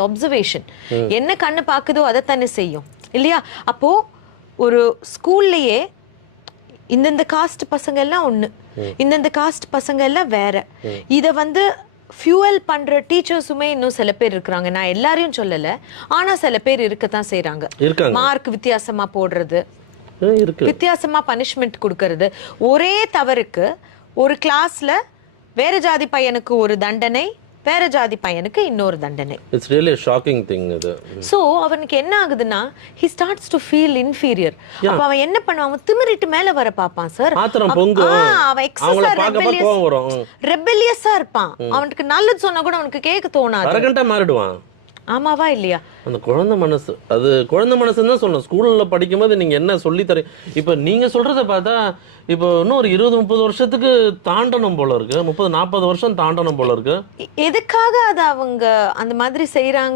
Observation என்ன கண்ணு பாக்குதோ அதை தானே செய்யும் இல்லையா? அப்போ ஒரு ஸ்கூல்லயே இந்தந்த காஸ்ட் பசங்க எல்லாம் ஒண்ணு, இந்தந்த காஸ்ட் பசங்க எல்லாம் வேற. இத வந்து ஃபியூவல் பண்ற டீச்சர்ஸுமே இன்னும் சில பேர் இருக்கிறாங்க. நான் எல்லாரையும் சொல்லல, ஆனா சில பேர் இருக்கத்தான் செய்யறாங்க. மார்க் வித்தியாசமா போடுறது, வித்தியாசமா பனிஷ்மெண்ட் கொடுக்கறது. ஒரே தவறுக்கு ஒரு கிளாஸ்ல வேற ஜாதி பையனுக்கு ஒரு தண்டனை, வேற ஜாதி பையனுக்கு இன்னொரு தண்டனை. It's really a shocking thing இது. So அவனுக்கு என்ன ஆகுதுன்னா he starts to feel inferior. அப்ப அவன் என்ன பண்ணுவான்? திமிரிட்டு மேல வர பாப்பான் சார். ஆத்திரம் பொங்கும். அவன் எக்ஸஸா ரெபெலியஸா இருப்பான். அவனுக்கு நல்லது சொன்னா கூட அவனுக்கு கேட்க தோணாது. அரகண்டா மாறிடுவான். ஆமாவா இல்லையா? அந்த குழந்தை மனசு, அது குழந்தை மனசுன்னு தான் சொல்லணும். ஸ்கூல்ல படிக்கும்போது நீங்க என்ன சொல்லி தர, இப்ப நீங்க சொல்றத பார்த்தா இப்போ இன்னும் ஒரு 20-30 வருஷத்துக்கு தாண்டணும் போல இருக்கு, 30-40 வருஷம் தாண்டணும் போல இருக்கு. எதுக்காக அது அவங்க அந்த மாதிரி செய்யறாங்க?